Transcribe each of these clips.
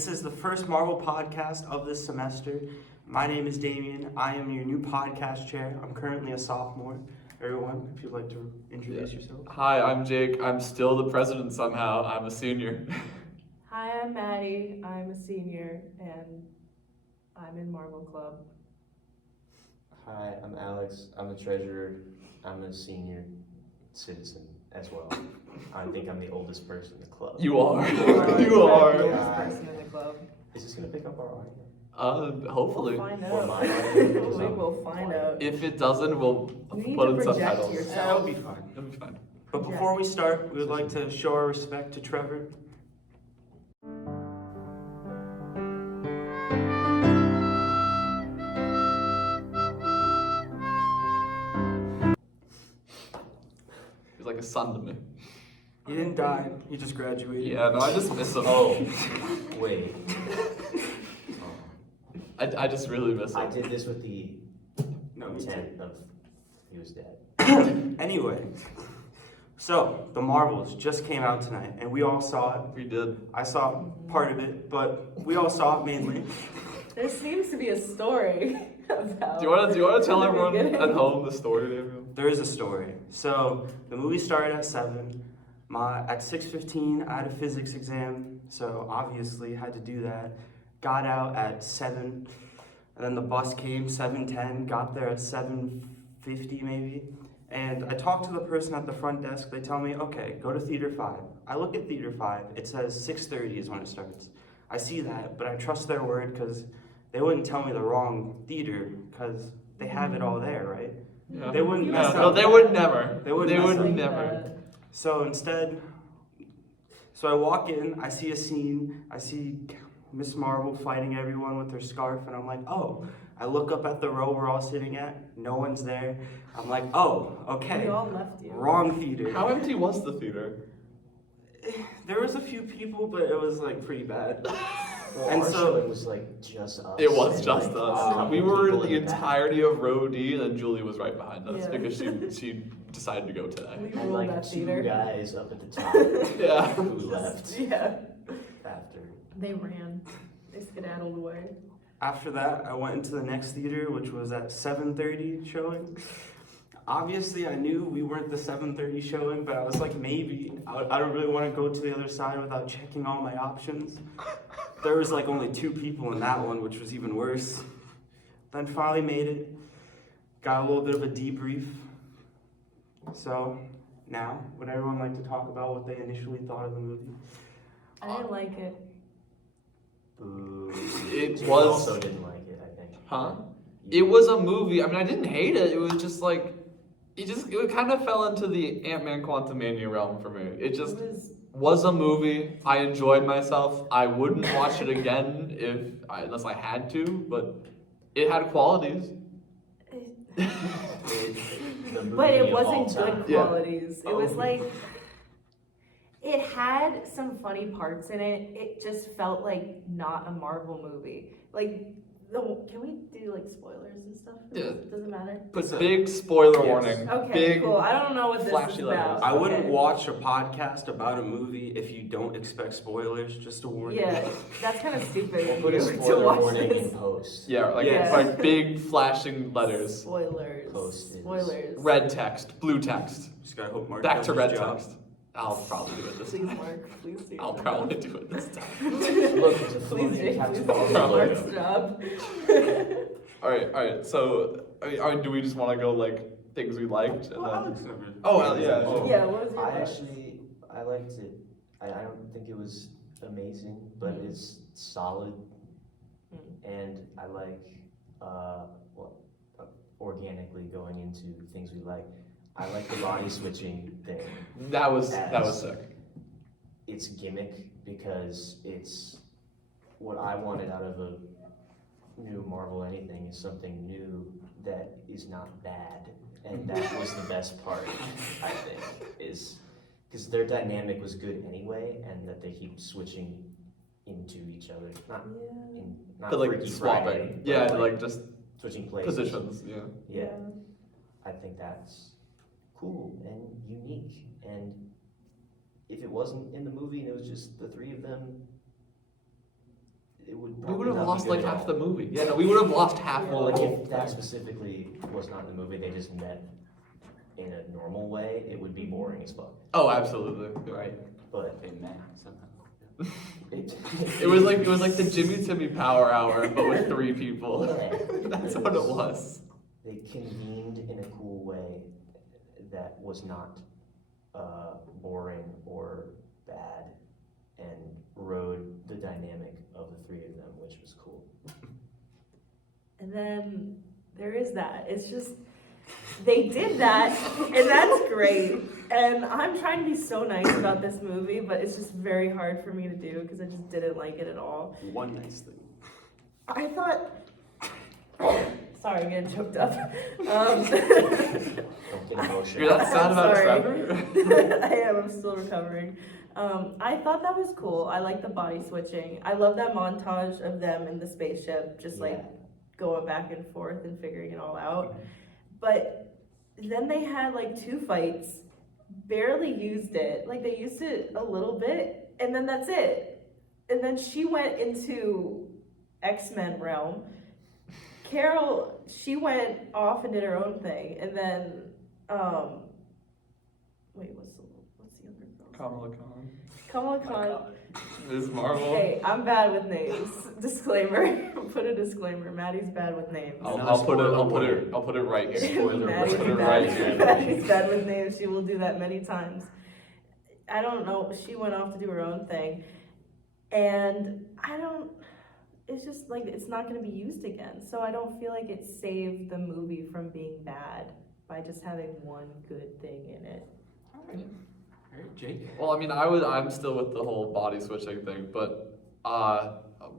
This is the first Marvel podcast of this semester. My name is Damien. I am your new podcast chair. I'm currently a sophomore. Everyone, if you'd like to introduce yourself. Hi, I'm Jake. I'm still the president somehow. I'm a senior. Hi, I'm Maddie. I'm a senior and I'm in Marvel Club. Hi, I'm Alex. I'm the treasurer. I'm a senior citizen as well. I think I'm the oldest person in the club. You are. You're You the are. oldest person in the club. Is this gonna pick up our audio? Hopefully. We'll find Or out. my audio? We will find out. If it doesn't, we'll You need put to in project subtitles. yourself. That'll be fine. It'll be fine. But before we start, we would like to show our respect to Trevor. He's like a son to me. He didn't die, he just graduated. Yeah, no, I just miss him. Oh, wait. I just really miss I him. did this with the No, me too. intent of he was dead. Anyway, so the Marvels just came out tonight, and we all saw it. We did. I saw part of it, but we all saw it mainly. There seems to be a story about. Do you want to tell the everyone beginning. at home the story, Daniel? There is a story. So the movie started at 7. At 6:15, I had a physics exam, so obviously had to do that. Got out at 7, and then the bus came 7:10. Got there at 7:50 maybe, and I talked to the person at the front desk. They tell me, okay, go to Theater 5. I look at Theater 5. It says 6:30 is when it starts. I see that, but I trust their word because they wouldn't tell me the wrong theater because they have it all there, right? Yeah. They wouldn't mess No, up. they would never. They wouldn't They mess would up. never. So instead, I walk in, I see a scene, I see Miss Marvel fighting everyone with her scarf, and I'm like, oh. I look up at the row we're all sitting at, no one's there. I'm like, oh, okay, We all left you. wrong theater. How empty was the theater? There was a few people, but it was like pretty bad. Well, And our so- show, it was like just us. It was and, just like, us. a couple We were people in the back. entirety of row D, and then Julie was right behind us Yeah. because she decided to go today. We And ruled like that two theater. guys up at the top Yeah. who left Yeah. after. They ran. They skedaddled away. After that, I went into the next theater, which was at 7:30 showing. Obviously, I knew we weren't the 7:30 showing, but I was like, maybe. I don't really want to go to the other side without checking all my options. There was like only 2 people in that one, which was even worse. Then finally made it. Got a little bit of a debrief. So now, would everyone like to talk about what they initially thought of the movie? I didn't like it. Boo. It Jake was- also didn't like it, I think. Huh? It was a movie. I mean, I didn't hate it. It was just like, it kind of fell into the Ant-Man Quantumania realm for me. It just was a movie. I enjoyed myself. I wouldn't watch it again unless I had to, but it had qualities. The But movie it of all wasn't time. good Yeah. qualities. It was Oh. like, it had some funny parts in it. It just felt like not a Marvel movie. Like, can we do like spoilers and stuff? Yeah. Does it matter? But So- big spoiler Yes. warning. Okay, Big. cool. I don't know what this is flashy letters. about. I wouldn't Okay. watch a podcast about a movie if you don't expect spoilers, just to warn you. Yeah, that's kind of stupid We'll of put a you to spoiler watch warning this. in post. Yeah, like Yes. like big flashing letters. Spoilers. Posted. Spoilers. Red text, blue text, Just gotta hope Mark back does to his red job. text. I'll probably do it this Please, time. Mark. Please do. I'll probably do it this time. Look, it's a Please, floating Jake. tattoo. Please do Mark's job. All right. So, do we just want to go like things we liked? And Well, then... Alex never. Oh, yeah. Oh. Yeah, what was your I thoughts? liked it. I don't think it was amazing, but it's solid. And I like, organically going into things we like. I like the body switching thing. That was sick. It's gimmick because it's what I wanted out of a new Marvel anything is something new that is not bad. And that was the best part, I think, is because their dynamic was good anyway, and that they keep switching into each other. Not But like Freaky swapping. Friday, but Yeah, like just switching places. positions. Yeah. Yeah, I think that's cool and unique. And if it wasn't in the movie and it was just the 3 of them, it would We probably would have not be lost good like at half all. the movie. Yeah, no, we would have lost half Yeah. more. Like Like, if that specifically was not in the movie, they just met in a normal way, it would be boring as fuck. oh, absolutely. Right. But They met somehow. it, It was like the Jimmy Timmy Power Hour, but with 3 people. Yeah. That's what it was. They convened in a cool way that was not boring or bad, and rode the dynamic of the 3 of them, which was cool. And then there is that. It's just, they did that, and that's great. And I'm trying to be so nice about this movie, but it's just very hard for me to do because I just didn't like it at all. One nice thing. I thought, sorry, I'm getting choked up. Don't get emotional. You're that sad about Sorry. Trevor? I am, I'm still recovering. I thought that was cool. I like the body switching. I love that montage of them in the spaceship, just like going back and forth and figuring it all out. But then they had like 2 fights, barely used it. Like they used it a little bit, and then that's it. And then she went into X-Men realm. Carol, she went off and did her own thing, and then, wait, what's the other girl? Kamala Khan. Kamala Khan. Ms. Marvel. Hey, I'm bad with names. Disclaimer. Put a disclaimer. Maddie's bad with names. I'll put it right here. Spoiler Maddie's Put it bad- right here. Maddie's bad with names. She will do that many times. I don't know. She went off to do her own thing, and it's just like it's not going to be used again. So I don't feel like it saved the movie from being bad by just having one good thing in it. Alright, Jake. Well, I mean, I'm still with the whole body switching thing, but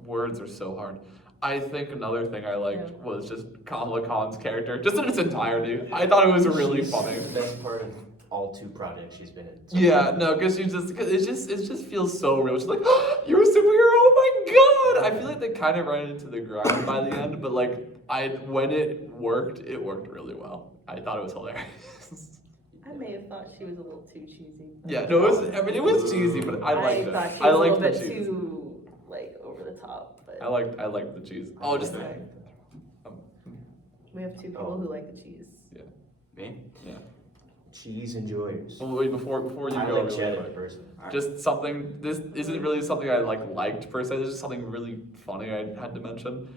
words are so hard. I think another thing I liked was just Kamala Khan's character, just in its entirety. I thought it was really funny. It's the best part of all 2 projects she's been in. Yeah, no, because it just feels so real. She's like, oh, you're a superhero, oh my god! I feel like they kind of ran into the ground by the end, but like when it worked really well. I thought it was hilarious. I may have thought she was a little too cheesy. Yeah, no, it was cheesy, but I liked it. thought she was I a liked little the bit cheese. too like over the top. But I liked the cheese. Oh, just we have 2 people who like the cheese. Me? yeah. Cheese enjoyers. Well, wait, before you I go, like really cheddar quick. personally. Just something. This isn't really something I liked per se. This is just something really funny I had to mention.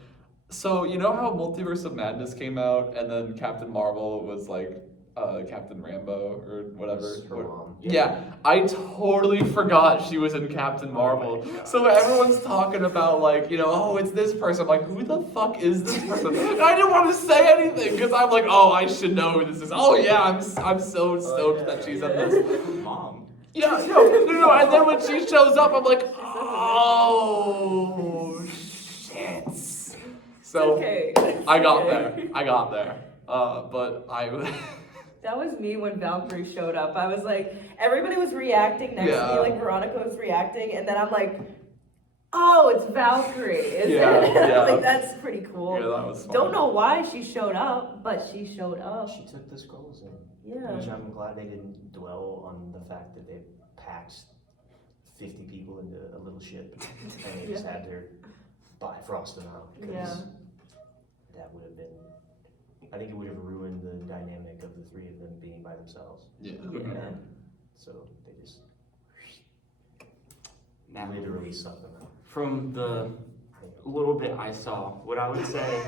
So you know how Multiverse of Madness came out, and then Captain Marvel was like Captain Rambo or whatever. Her mom. Yeah, I totally forgot she was in Captain Marvel. So everyone's talking about like, oh, it's this person. I'm like, who the fuck is this person? And I didn't want to say anything because I'm like, oh, I should know who this is. Oh yeah, I'm so stoked that she's in this. Mom. Yeah, no. And then when she shows up, I'm like, oh shit. So Okay. I got there. But I. That was me when Valkyrie showed up. I was like, everybody was reacting next to me, like Veronica was reacting, and then I'm like, oh, it's Valkyrie, is it? Yeah. Like, that's pretty cool. Yeah, that was fun. Don't know why she showed up, but she showed up. She took the scrolls in. Yeah. Which I'm glad they didn't dwell on the fact that they packed 50 people into a little ship and they just had their Bifrost them out. 'Cause Yeah. that would have been, I think it would have ruined the dynamic of the 3 of them being by themselves. Yeah. So they just Now, literally sucked them out. from the little bit I saw, what I would say,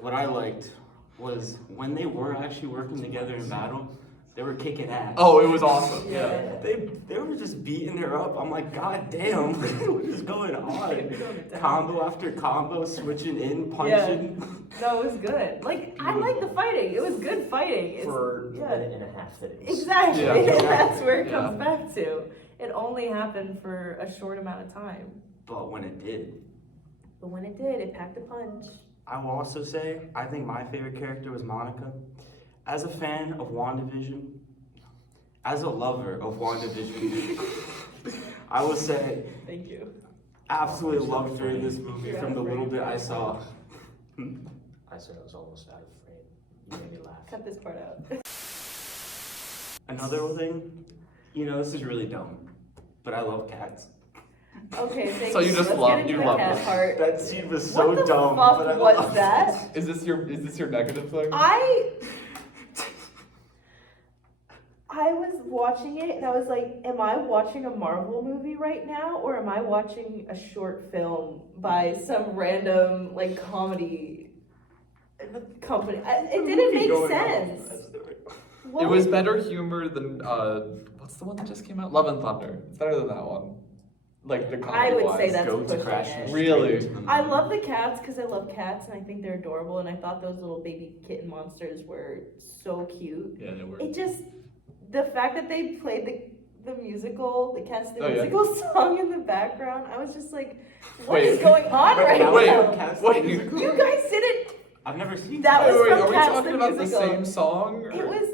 what I liked was when they were actually working together in battle, they were kicking ass. Oh, it was awesome. Yeah. They were just beating her up. I'm like, God damn, what is going on? Combo after combo, switching in, punching. No, it was good. Like, I like the fighting. It was good fighting. It's, For the minute and a half that it was. Exactly. Yeah. That's where it Yeah. comes back to. It only happened for a short amount of time. But when it did, But when it did, it packed a punch. I will also say, I think my favorite character was Monica. As a fan of WandaVision, as a lover of WandaVision, I will say, Thank you. absolutely loved her in this movie from the little bit I saw. I said I was almost out of frame. You made me laugh. Cut this part out. Another thing, this is really dumb, but I love cats. Okay, thank So you just Let's love- get into you the love cat it. part. That scene was so What the dumb. fuck but I was loved that? Is this your negative thing? I was watching it and I was like, am I watching a Marvel movie right now or am I watching a short film by some random like comedy company? It didn't make sense. What? It was better humor than what's the one that just came out? Love and Thunder. It's better than that one. Like the comedy I would wise. say that's Go to pushing crash it. Really? I love the cats because I love cats and I think they're adorable and I thought those little baby kitten monsters were so cute. Yeah, they were. It just, the fact that they played the musical, the Cats the Oh, yeah. musical song in the background, I was just like, what Wait. is going on right Wait, now? wait. You guys didn't, I've never seen That that. was Wait, from are we Cats talking the about Musical. the same song? or- it was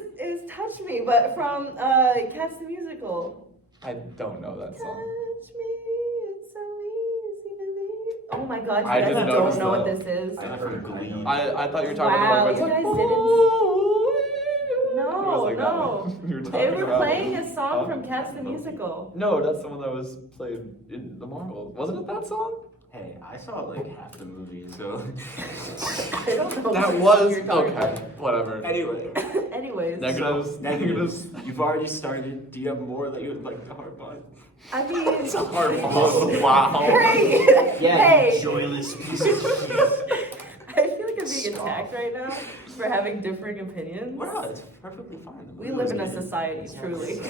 Touch Me, but from Cats the Musical. I don't know that Touch song. me, it's so easy to leave. Oh my god, you I guys didn't don't notice know what that. this is. I heard Glee. I thought you were talking Wow, about where it's you like, guys "Oh, No, it was like that no. one. You were They talking were about- playing a song Huh? from Cats the Musical. No, that's the one that was played in the Marvel. Wasn't it that song? Hey, I saw like half the movie, so. I don't know. That what was you're talking okay. Whatever. Anyway. about. Anyways, Negatives. Negatives. You've already started. Do you have more that you would like to harp on? I mean, It's a hard one. Wow. Great. Yeah, Hey, you joyless piece of shit. I feel like I'm being Stop. attacked right now for having differing opinions. Well, it's perfectly fine. The We movie live was in a good. society, It's not truly. so-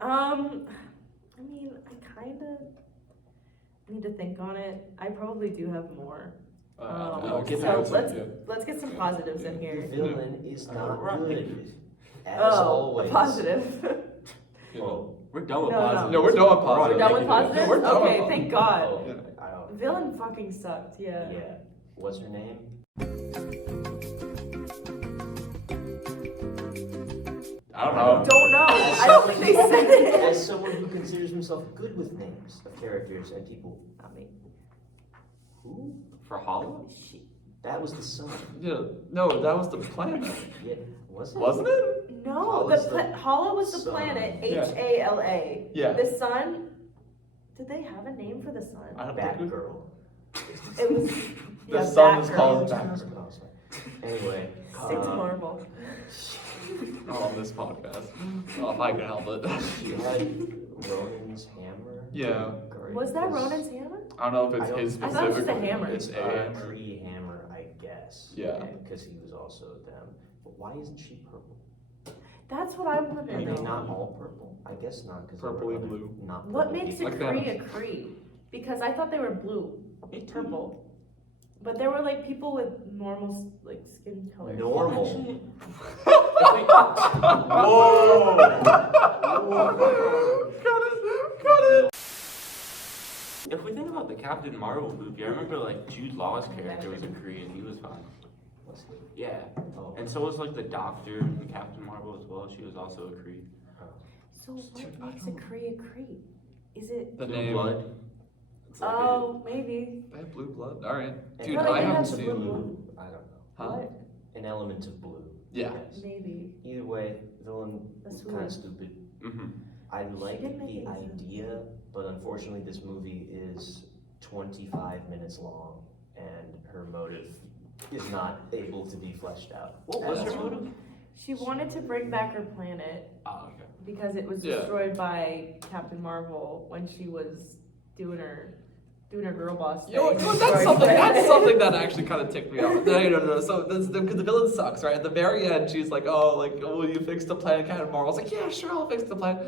I mean, I kind of need to think on it. I probably do have more. get So that. let's get some positives in The here. villain is not Right. good. As Oh, always. a positive. Oh, we're done with No, no. positive. No, we're done with We're on positive. We're done with negative. positives? We're done with Okay, positive. thank God. Oh, Yeah. I don't. Villain fucking sucked, yeah. Yeah. What's her name? I don't know. Don't know. I don't think they said it. As someone who considers himself good with names of characters and people. Not me. Who? For Hollow? That was the sun. Yeah, no, that was the planet, Yeah, was it? wasn't it? No, Hollow Hollow was the sun. planet. Yeah. H-A-L-A. Yeah. The sun. Did they have a name for the sun? I don't think we- Batgirl. It was. The yeah, sun is Batgirl. called Oh, Batgirl. sorry. Anyway. Stick to Marvel. Not on this podcast. Oh, if I can help it. She had Ronan's hammer. Yeah. Was that Ronan's hammer? I don't know if I it's don't- his I thought it was specific. the hammer. It's a hammer. Pre-hammer, I guess. Yeah. Because he was also them. But why isn't she purple? That's what I want Are to they know. not all purple? I guess not. Because Purpley blue. Not What purple makes a people. Like Kree a Thanos. Kree? Because I thought they were blue, purple. But there were like people with normal like skin color. Normal. Actually, Whoa! Got it. If we think about the Captain Marvel movie, I remember like Jude Law's character was a Kree and he was fine. Was he? Yeah. Oh. And so was like the Doctor in Captain Marvel as well. She was also a Kree. So what Dude, I makes a don't- Kree a Kree? Is it? The Blue name. blood. It's like Oh, maybe. They have blue blood. All right, And dude. No, they I did haven't have the seen. blue blood. Blue. I don't know. Huh? What? An element of blue. Yeah. Yes. Maybe. Either way, villain That's kind of weird. stupid. Mhm. I like didn't make the any sense. idea, but unfortunately, this movie is 25 minutes long, and her motive is not able to be fleshed out. What was That's her what- motive? She wanted to bring back her planet Oh, okay. because it was Yeah. destroyed by Captain Marvel when she was doing her girl boss thing. Yo, Destroyed that's something. planet. That's something that actually kind of ticked me off. No. So because the villain sucks, right? At the very end, she's like, "Oh, like, will you fix the planet?" Captain Marvel's like, "Yeah, sure, I'll fix the planet."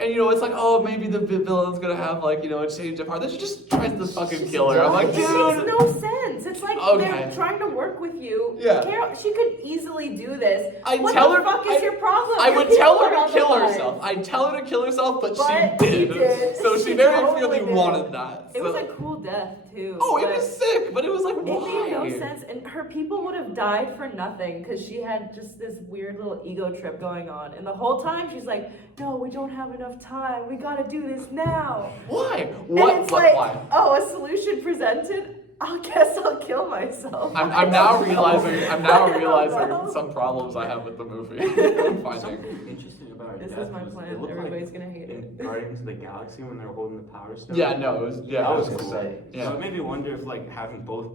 And it's like, "Oh, maybe the villain's gonna have like, a change of heart." Then she just tries to fucking kill her. I'm like, It makes dude. no sense. It's like Okay. they're trying to work with you. Yeah. Carol, she could easily do this. I'd What tell the her- fuck is your problem? I Your would tell people her are to kill on the herself. line. I'd tell her to kill herself, but But she she did. did. So she She very totally clearly did. wanted that. It was So- a cool death too. Oh, it but was sick, but it was like, It why? made no sense, and her people would have died for nothing because she had just this weird little ego trip going on. And the whole time she's like, "No, we don't have enough time. We gotta do this now." Why? And What? it's But like, why? oh, a solution presented. I guess I'll kill myself. I'm now realizing I don't know. some problems I have with the movie. I'm finding. Something interesting about or This death is my was, plan. it looked Everybody's like gonna hate in it. Guardians of the Galaxy when they were holding the Power Stone. Yeah, no, it was I was cool. gonna say. Yeah. So it made me wonder if like having both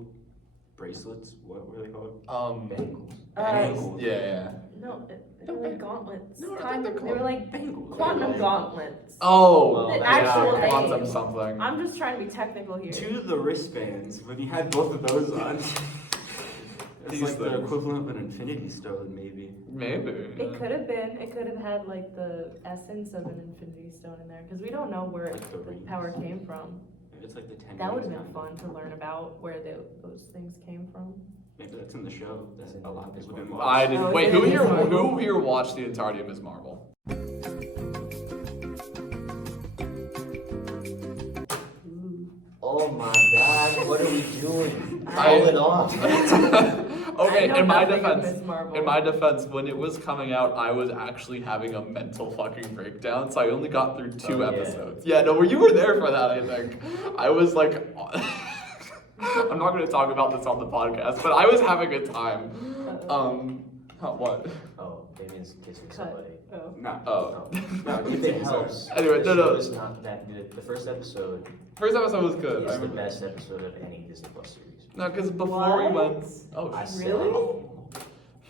bracelets, what were they called? Bengals. Bangles. Yeah. No, they were like gauntlets. No, I Time, think they they're were like Bangles. quantum gauntlets. Oh, Well, The that's actual yeah, quantum name. something. I'm just trying to be technical here. To the wristbands, when you had both of those on, it's These like the things. equivalent of an infinity stone, maybe. Maybe. It could have been. It could have had like the essence of an infinity stone in there because we don't know where Like the the rings. power came from. Maybe it's like the 10 That would have rings. been fun to learn about where those things came from. Maybe that's in the show. That a lot of people didn't watch. I didn't. Oh, Wait, is it who Ms. here? Marvel? Who here watched the entirety of Ms. Marvel? Oh my God, what are we doing? I- Call it off. Okay, I know in my nothing of defense, Ms. Marvel. in my defense, when it was coming out, I was actually having a mental fucking breakdown, so I only got through 2 Oh, yeah. episodes. Yeah, no, you were there for that, I think. I was like, I'm not going to talk about this on the podcast, but I was having a time. What? Oh, Damien's kissing Cut. somebody. Oh. No. Oh. No, If continue, it sorry. helps, Anyway, the no. show is not that good. The first episode First episode was good. I is the remember. best episode of any Disney Plus series. No, because before we What? went. Oh, I shit. said Really? it.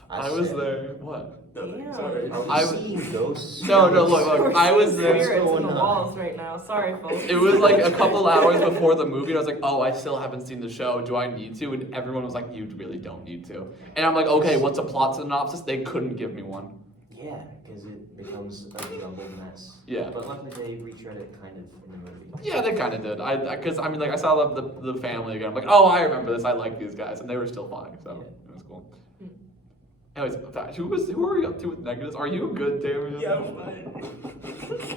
I was said it. there. What? Damn. Sorry. Are we I was- seeing ghosts? No, look, We're I was seeing there. spirits in What's the going on? walls right now. Sorry, folks. It was like a couple hours before the movie, and I was like, oh, I still haven't seen the show. Do I need to? And everyone was like, you really don't need to. And I'm like, okay, what's a plot synopsis? They couldn't give me one. Yeah, because it becomes a jumbled mess. Yeah. But luckily they retread it kind of in the movie. Yeah, they kind of did. Because I mean, like, I saw the family again. I'm like, oh, I remember this. I like these guys, and they were still fine, so it was cool. Anyways, who are we up to with negatives? Are you good, Damien? Yeah, I'm fine.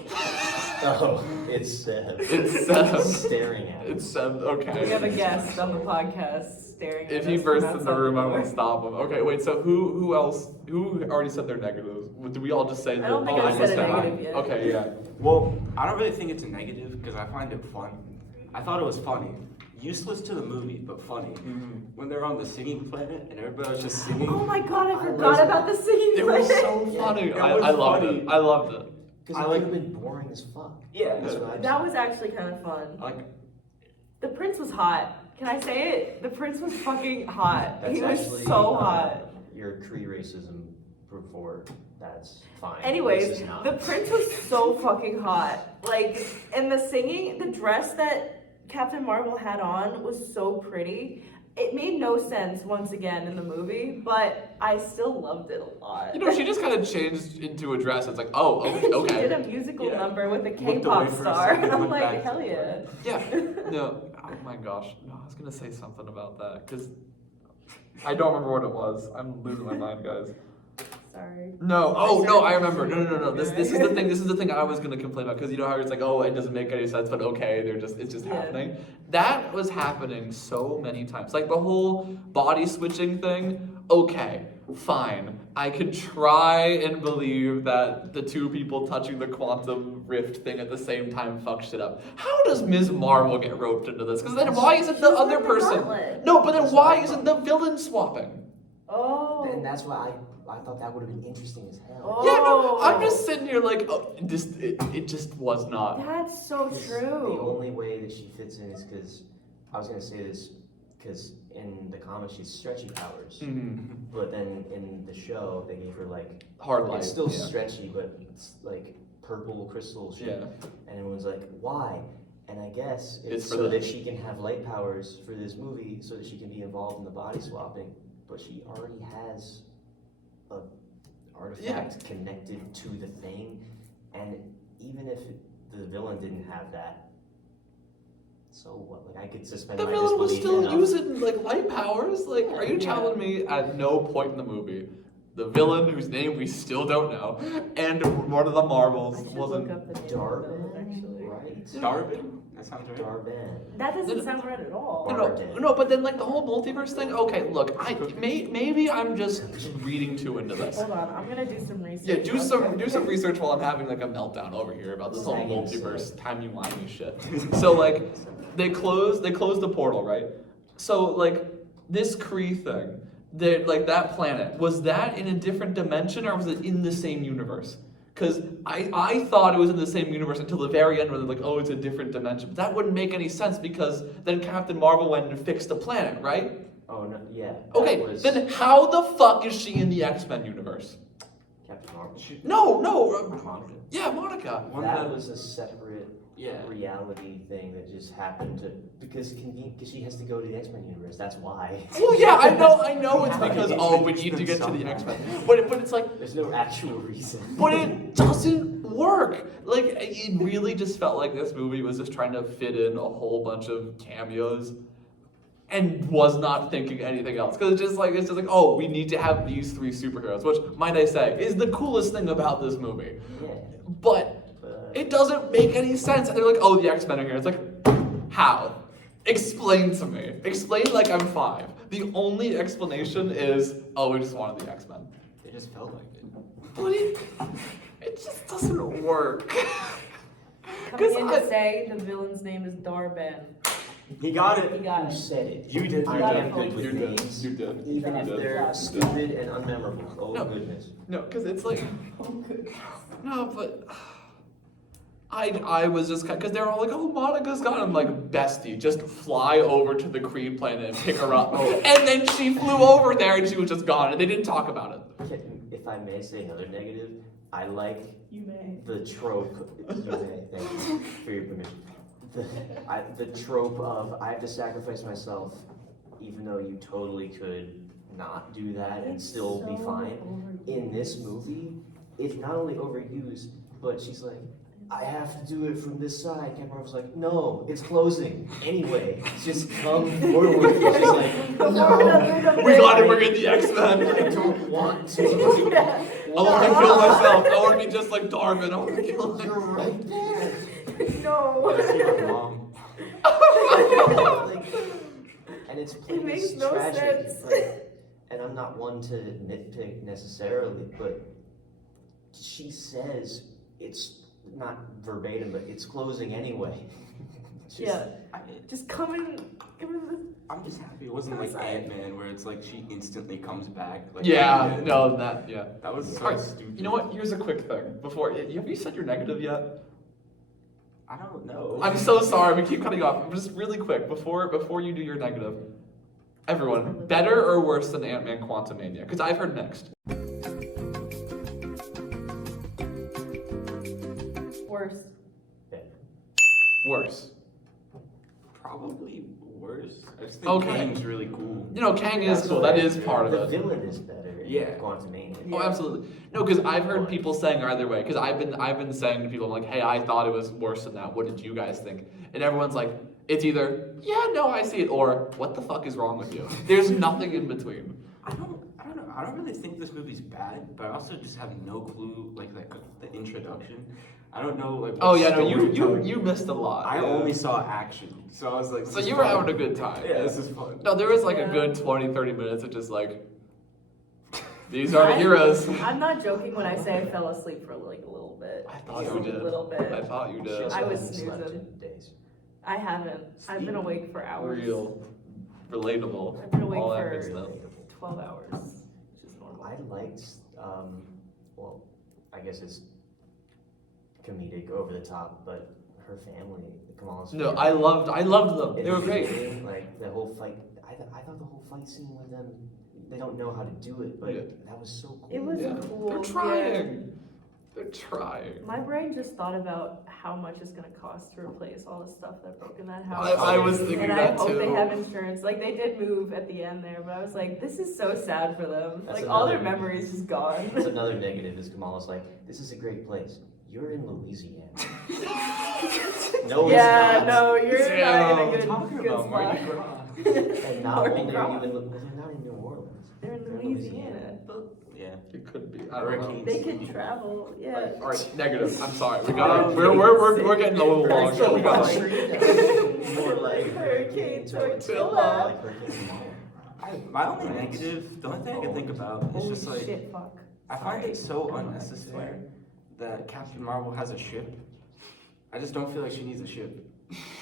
Oh, it's It's staring at It's us. okay. We have a guest on the podcast staring at If us he from bursts in the outside room, I door. will stop him. Okay, wait. So who else? Who already said their negatives? Did we all just say? I don't think I I said said a mine. negative yet. Okay, yeah. Well, I don't really think it's a negative because I find it fun. I thought it was funny. Useless to the movie, but funny. When they're on the singing planet and everybody was just singing. Oh my god, I I forgot was- about the singing It was planet. so Yeah, funny. it I was loved funny. it. I loved it. Because I it like- could have been boring as fuck. Yeah. That's what I That was actually kind of fun. Like, The prince was hot. Can I say it? The prince was fucking hot. That's He was actually, so hot. Your Cree racism before, that's fine. This Anyways, is not. the prince was so fucking hot. Like, and the singing, the dress that Captain Marvel had on was so pretty. It made no sense once again in the movie, but I still loved it a lot. You know, she just kind of changed into a dress. It's like, oh, And okay. she did okay. a musical Yeah. number with a Looked away K-pop for a star, second, and I'm went like, back to hell the yeah. Yeah. No. Oh my gosh. No, I was gonna say something about that because I don't remember what it was. I'm losing my mind, guys. Sorry. No. Oh no, I remember. No. This is the thing. This is the thing I was gonna complain about because you know how it's like, oh, it doesn't make any sense, but okay, it's just Yeah. happening. That was happening so many times. Like the whole body switching thing. Okay, fine. I could try and believe that the two people touching the quantum rift thing at the same time fuck shit up. How does Ms. Marvel get roped into this? Because then why isn't the She's other in the person? gauntlet. No, but then That's why what I isn't thought. the villain swapping? Oh. And that's why I thought that would have been interesting as hell. Oh. Yeah, no, I'm just sitting here like, oh, it just was not. That's so 'Cause true. The only way that she fits in is because, I was going to say this, because in the comics she's stretchy powers. But then in the show, they gave her like, Hard light. it's still yeah. stretchy, but it's like purple crystal shit. Yeah. And everyone's like, why? And I guess It's it's for so the- that she can have light powers for this movie, so that she can be involved in the body swapping. But she already has a artifact connected to the thing, and even if the villain didn't have that, so what? Like I could suspend The my villain was disbelief still enough. using like light powers. Like, are you telling me at no point in the movie, the villain whose name we still don't know, and one of the Marvels I should wasn't? look up the name of the villain, Darben, actually. right? Darben? That sounds right. Darben. That doesn't sound right at all. No, but then like the whole multiverse thing. Okay, look, maybe I'm just reading too into this. Hold on, I'm gonna do some research. Yeah, do Okay. some research while I'm having like a meltdown over here about this whole Sagging multiverse sick. timey-wimey shit. So like they closed the portal, right? So like this Kree thing, like that planet, was that in a different dimension or was it in the same universe? Because I thought it was in the same universe until the very end where they're like, oh, it's a different dimension. But that wouldn't make any sense because then Captain Marvel went and fixed the planet, right? Oh, no, yeah. Okay, then how the fuck is she in the X-Men universe? Captain Marvel. No, Monica. yeah, Monica. That was a separate Yeah. reality thing that just happened to because she has to go to the X-Men universe. That's why. Well, yeah, I know it's because we need to get to the X-Men, but it's like There's no actual reason. but it doesn't work. Like it really just felt like this movie was just trying to fit in a whole bunch of cameos, and was not thinking anything else. Because it's just like oh, we need to have these 3 superheroes, which might I say is the coolest thing about this movie. Yeah. But it doesn't make any sense. And they're like, oh, the X-Men are here. It's like, how? Explain to me. Explain like I'm 5. The only explanation is, oh, we just wanted the X-Men. It just felt like it. But it just doesn't work. Coming in to say the villain's name is Darben. He got it. He got Who it. said it? You did. I got am it. good with You did. names, You did. even if they're stupid and unmemorable. Oh No. goodness. No, because it's like, Oh, good. no, but I was just because they were all like, oh, Monica's gone. I'm like, bestie, just fly over to the Kree planet and pick her up. And then she flew over there and she was just gone, and they didn't talk about it. If I may say another negative, I like You may. the trope. You may, thank you for your permission. The trope of I have to sacrifice myself, even though you totally could not do that and still be fine. In this movie, it's not only overused, but she's like, I have to do it from this side. Captain Marvel's like, no, it's closing. Anyway, just come forward. She's like, no, We gotta bring in the X-Men. I don't want to. I want to kill myself. I want to be just like Darwin. I want to kill myself. You're right there. No. I see my mom. Like, and it's It plain makes as no tragic. sense. And I'm not one to nitpick necessarily, but she says it's not verbatim, but it's closing anyway. Yeah. I, Just come in. I'm just happy it wasn't like Ant-Man where it's like she instantly comes back. Like, Yeah, Ant-Man. no, that, yeah. That was so Alright, stupid. you know what? Here's a quick thing. Before, have you said your negative yet? I don't know. I'm so sorry. We keep cutting off. Just really quick before you do your negative. Everyone, better or worse than Ant-Man Quantumania? Because I've heard mixed. Worse. Worse. Probably worse. I just think Okay. Kang's really cool. You know, Kang is cool. That is part of The it. villain is better. In Yeah. Quantumania. Oh, absolutely. No, because I've heard people saying either way. Because I've been saying to people, I'm like, hey, I thought it was worse than that. What did you guys think? And everyone's like, it's either, yeah, no, I see it, or what the fuck is wrong with you? There's nothing in between. I don't know. I don't really think this movie's bad, but I also just have no clue, like the introduction. I don't know, like. Oh what yeah, no, storytelling- you missed a lot. I yeah. only saw action, so I was like. So you were having a good time. Yeah, this is fun. No, there was like a good 20-30 minutes of just like, these are the heroes. I'm not joking when I say I fell asleep for like a little bit. I thought Just you a did. little bit. I thought you She did. also I was hasn't slept snoozing. in days. I haven't. I've been awake for hours. Real. Relatable. I've been awake All that for good stuff. 12 hours, which is normal. I liked, well, I guess it's comedic, over the top, but her family, Kamala's No, family. I loved them. In They were the great. beginning, like the whole fight, I thought the whole fight scene with them, they don't know how to do it, but Yeah. that was so cool. It was Yeah. cool. They're trying. They're trying. My brain just thought about how much it's gonna cost to replace all the stuff that broke in that house. I was thinking and that I hope they too. have insurance. Like they did move at the end there, but I was like, this is so sad for them. That's like all their another- memories just gone. That's another negative is Kamala's like, this is a great place. You're in Louisiana. No, yeah, it's not. no, you're not in Damn. a good, Talking good about Mardi spot. Gras. And not Mardi only Gras. are you in, they're not in New Orleans. They're in They're in Louisiana. Yeah. It could be. I don't know. Hurricanes. They can travel. Yeah. All right, negative. I'm sorry. We got. We're getting a little long. so We got. long. More like Hurricane Tortilla. Tortilla. Like Hurricane Mama. My only negative, the only thing I can think about is Holy just like shit, fuck. I find it so unnecessary that Captain Marvel has a ship. I just don't feel like she needs a ship.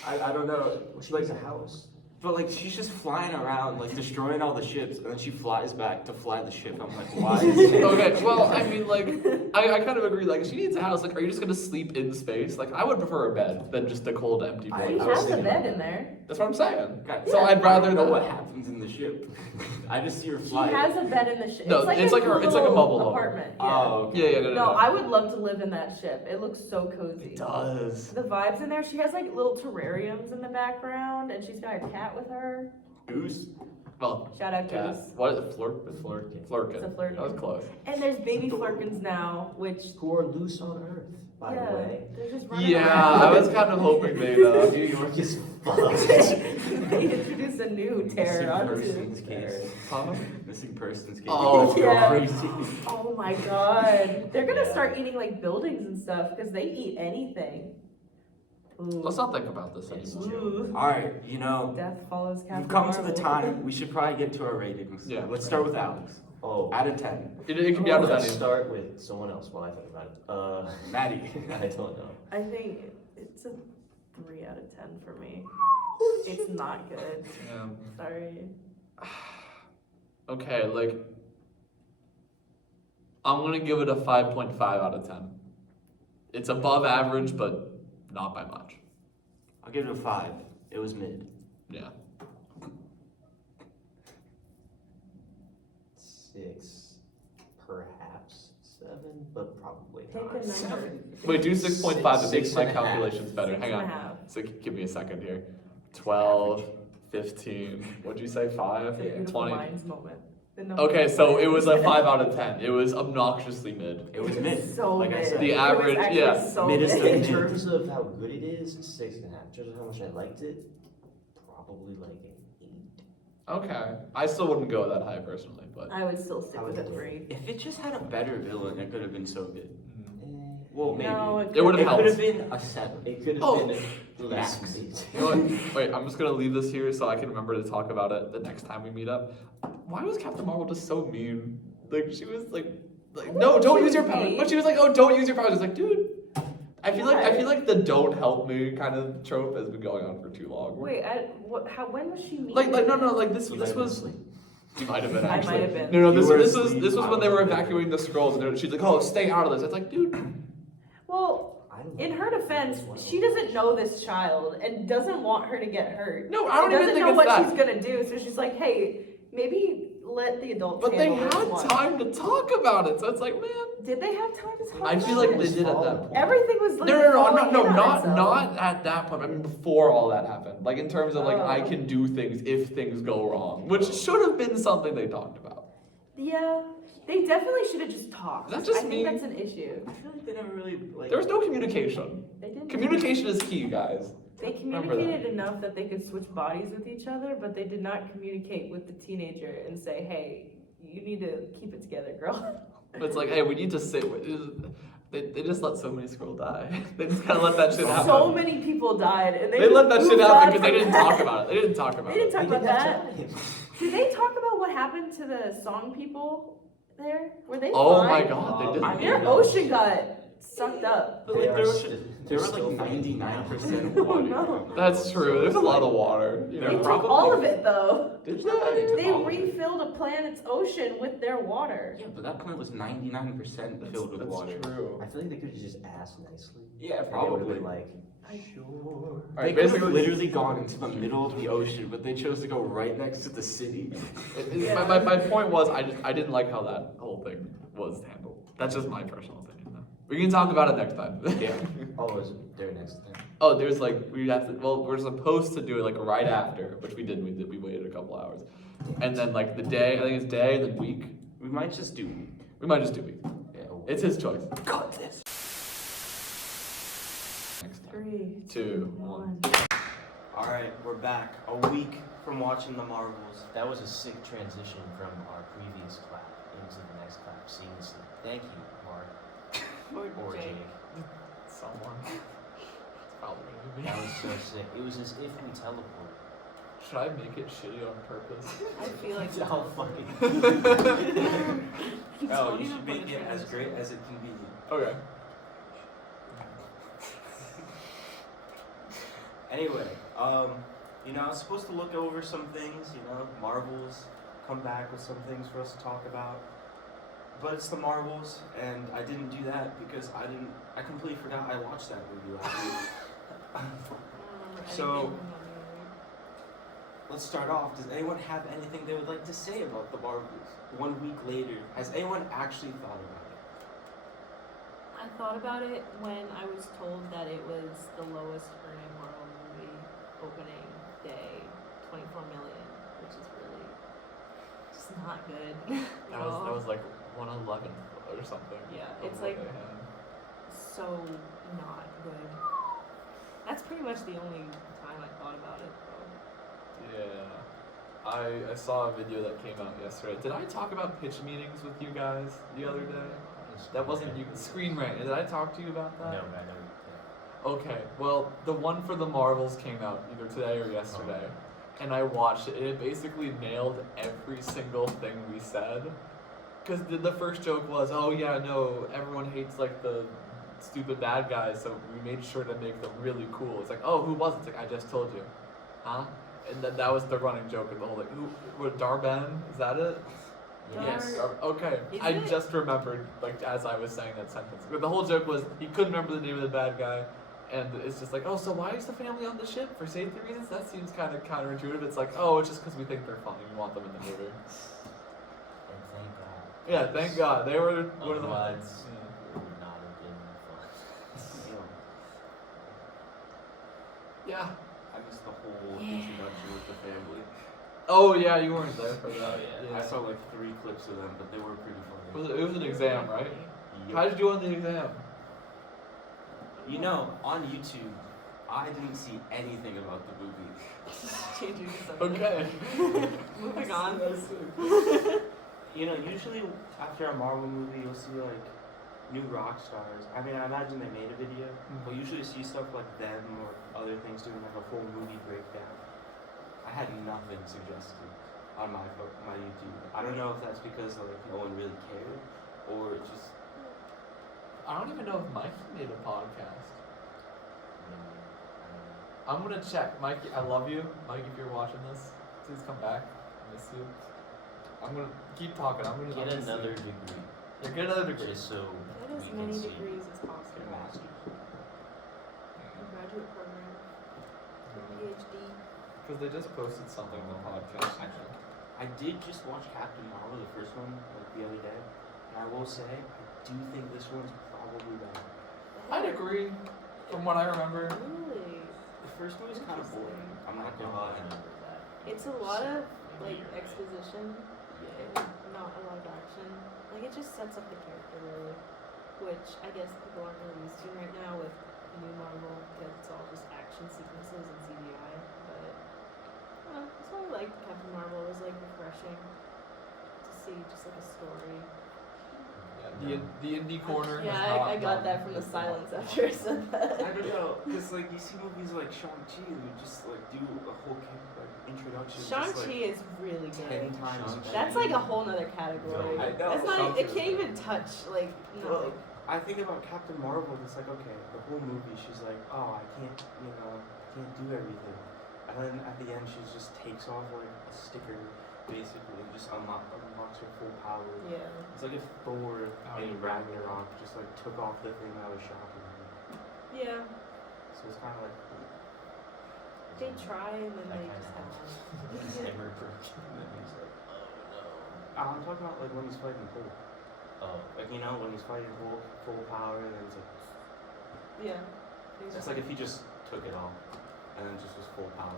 I don't know. Well, she likes a house. But like she's just flying around, like destroying all the ships, and then she flies back to fly the ship. I'm like, why? Okay, well, I mean, like, I kind of agree. Like, she needs a house. Like, are you just gonna sleep in space? Like, I would prefer a bed than just a cold, empty She void. I was has a thinking- bed in there. That's what I'm saying. God, So I'd rather I don't know not. what happens in the ship. I just see her She fly. has a bed in the ship. No, it's like it's a like a- cool it's like a little bubble home. apartment. Yeah. Oh, okay. Yeah, No, I would love to live in that ship. It looks so cozy. It does. The vibes in there. She has like little terrariums in the background, and she's got a cat with her. Goose. Well, Shout out cat. Goose. What is it? Flurkin? Flurkin. Flurkin. It's a flurkin. That was close. And there's baby flurkins now, which Who are loose on Earth, by the way. they're just running Yeah, around. I was kind of hoping they'd. New York is fucked. They introduced a new terror Missing onto persons case. Huh? Missing persons case. Oh, Yeah. crazy. Oh my god. They're gonna start eating like buildings and stuff because they eat anything. Ooh. Let's not think about this It's anymore. Ooh. All right, you know, Death follows Captain we've come to the Marvel. time. We should probably get to our ratings. Yeah. Let's start with Alex. Oh, Out of 10. It can be out of let's any. start with someone else while I think about it. Maddie. I don't know. I think it's a 3 out of 10 for me. It's not good. Yeah. Sorry. Okay, like I'm gonna give it a 5.5 out of 10. It's above average, but not by much. I'll give it a 5. It was mid. Yeah. 6, perhaps 7, but probably Pick not. a number. Wait, do 6.5. It makes Six my and a half. calculations better. Six Hang and a on. half. So give me a second here. 12, 15. What'd you say? 5? The beautiful 20. minds moment. The number Okay, of so it was a minds. 5 out of 10. It was obnoxiously mid. It was mid. So like mid. I said. The It was average, actually yeah. So Mid is mid. the In mid. terms of how good it is, 6.5. In terms of how much I liked it, probably like an 8. Okay. I still wouldn't go that high personally, but. I would still stick I with a would do 3. If it just had a better villain, it could have been so good. Eh, Well, maybe. No, It would've It could helped. have been a 7. It could have Oh, been less max. mid. You know what? Wait, I'm just gonna leave this here so I can remember to talk about it the next time we meet up. Why was Captain Marvel just so mean? Like she was like no, don't use your powers. But she was like, oh, don't use your powers. It's like, dude, I feel like the "don't help me" kind of trope has been going on for too long. Wait, when was she mean? Like no, like this You might have been was. asleep. You might have been I actually. might have been. No, You this were was asleep, this was I when they was were awake. evacuating the scrolls, and she's like, oh, stay out of this. It's like, dude. Well, I don't in know. her defense, she doesn't know this child and doesn't want her to get hurt. No, I don't She even doesn't think know it's what that. she's gonna do, so she's like, hey, maybe let the adults But they handle this had one. time to talk about it, so it's like, man. Did they have time to talk I about feel like it? they did at that point. Everything was like No, falling in on not itself. not at that point. I mean, before all that happened. Like in terms of like I Oh. can do things if things go wrong, which should have been something they talked about. Yeah, they definitely should have just talked. Is that just I me? think that's an issue. I feel like they never really like. There was no communication. They didn't. Communication is key, guys. They Remember that. communicated enough that they could switch bodies with each other, but they did not communicate with the teenager and say, "Hey, you need to keep it together, girl." It's like, hey, we need to sit. They just let so many Skrull die. They just kind of let that shit happen. So many people died, and They let that shit moved happen on because they from didn't that. talk about it. They didn't talk about They didn't it. talk We about didn't that. have time. Did they talk about what happened to the song people there? Were they Oh fine? my god, they I did. mean, Their ocean got sucked up. But like They there are was, still- there they're was still like fighting. 99% Oh, water. no. That's true. There's a lot of water. You They know. took probably- all of it though. Did They they? took They all of it. refilled a planet's ocean with their water. Yeah, but that plant was 99% filled with That's water. true. I feel like they could have just asked nicely. Yeah, And they would have probably. been like, sure. All They right, could have basically, literally gone into the middle of the ocean, but they chose to go right next to the city. my point was I didn't like how that whole thing was handled. That's just my personal opinion though. We can talk about it next time. Yeah. Oh, is it there next time? Oh, there's like we have to. Well, we're supposed to do it like right after, which we didn't. We waited a couple hours, and then like the day. I think it's day, then week. We might just do. We might just do week. Yeah. It's his choice. Cut this. Next time. 3, 2, 1. All right, we're back. A week from watching the Marvels. That was a sick transition from our previous clap into the next clap seamlessly. Thank you, Mark. Or Jake. Someone. It's probably gonna be That me. was so sick. It was as if we teleport. Should I make it shitty on purpose? I feel like How fucking. Oh, you should make it as great as it can be. Okay. Anyway, You know, I was supposed to look over some things, you know, Marvels, come back with some things for us to talk about. But it's the Marvels, and I didn't do that because I completely forgot I watched that movie last week. I don't remember So- anything from that movie. Let's start off. Does anyone have anything they would like to say about the Marvels 1 week later? Has anyone actually thought about it? I thought about it when I was told that it was the lowest earning Marvel movie opening day, 24 million, which is really just not good. at all. That was like 1/11 or something. Yeah, of it's what like they had. so not good. That's pretty much the only time I thought about it, though. Yeah. I saw a video that came out yesterday. Did I talk about pitch meetings with you guys the other day? That wasn't you. Screen Rant. Did I talk to you about that? No, I never. Okay. Well, the one for the Marvels came out either today or yesterday, and I watched it. It basically nailed every single thing we said. Because the first joke was, oh yeah, no, everyone hates like the stupid bad guys, so we made sure to make them really cool. It's like, oh, who was it? It's like, I just told you. Huh? And that was the running joke of the whole, like, who, what, Darben? Is that it? Yes. Okay. Is I it? just remembered, like, as I was saying that sentence. But the whole joke was, he couldn't remember the name of the bad guy. And it's just like, oh, so why is the family on the ship? For safety reasons? That seems kind of counterintuitive. It's like, oh, it's just because we think they're funny. We want them in the movie. And thank God. Yeah, thank God. They were one of the Otherwise, Yeah. it would not have been fun. Yeah. I missed the whole introduction with the family. Oh yeah, you weren't there for that. Yeah. I saw like 3 clips of them, but they were pretty funny. It was an exam, right? Yep. How did you do on the exam? You know, on YouTube, I didn't see anything about the movie. Changing the subject. Okay. Moving on. You know, usually after a Marvel movie, you'll see like new rock stars. I mean, I imagine they made a video, but usually you see stuff like them or other things doing like a full movie breakdown. I had nothing suggested on my YouTube. I don't know if that's because like no one really cared, or it just I don't even know if Mikey made a podcast. I'm gonna check. Mikey, I love you. Mikey, if you're watching this, please come back. I miss you. I'm gonna keep talking. I'm gonna Get miss you. another degree. Yeah, get another degree. Just so Get as you many can see. degrees as get a possible. master's. A graduate program, PhD. Because they just posted something on the podcast. I did just watch Captain Marvel, the first one, like the other day, and I will say I do think this one's probably better. I'd agree. From what I remember. Really? The first one was kind of boring. I'm not gonna lie. It's a lot of like exposition and not a lot of action. Like it just sets up the character really, which I guess people aren't really used to right now with new Marvel because it's all just action sequences and CGI. But that's why I liked Captain Marvel. It was like refreshing to see just like a story. The indie corner. has Yeah, not I got done- that from the silence after I said that. I don't know, because like you see movies like Shang-Chi who just like do a whole like introduction. just, Shang-Chi like, is really 10 good. times. Shang-Chi. That's like a whole nother category. I know, That's not. Shang-Chi It is can't good. even touch like. Well, No. I think about Captain Marvel. It's like okay, the whole movie she's like, oh, I can't, can't do everything, and then at the end she just takes off like a sticker, basically, and just unlocks her full power. Yeah. It's like if Thor Oh, in you Ragnarok just like took off the thing that was shocking him. Yeah. So it's kind of like They try and then That they kinda just happened. His have. hammer broke, and then he's like, I'm talking about like when he's fighting Hulk. oh Like when he's fighting Hulk, full power, and then it's like Yeah. it's like if he just took it all, and then just was full power.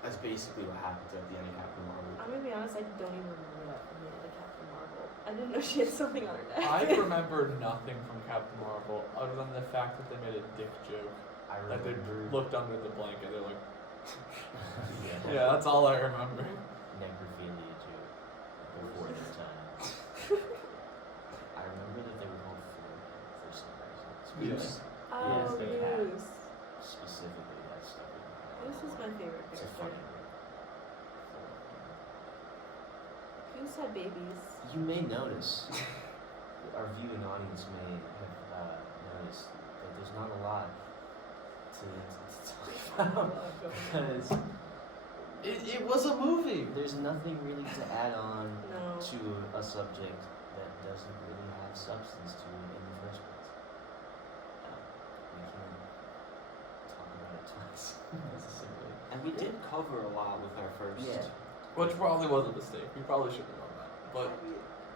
That's basically what happens at the end of Captain Marvel. I'm gonna be honest. I don't even remember that from the end of Captain Marvel. I didn't know she had something on her neck. I remember nothing from Captain Marvel other than the fact that they made a dick joke. I Like they remember looked under the blanket. They're like, yeah, yeah, that's all I remember. necrophilia joke before this time. I remember that they were called for some reason. Yes. Oh, Yes, they have. Goose. Specifically that stuff. Goose was my favorite It's a character. funny word. Goose had babies. You may notice, our viewing audience may have noticed that there's not a lot to talk about because It was a movie. there's nothing really to add on No. to a subject that doesn't really have substance to it in the first place. We can't talk about it twice necessarily. And we did cover a lot with our first. Yeah. Which probably was a mistake. We probably should have known that. But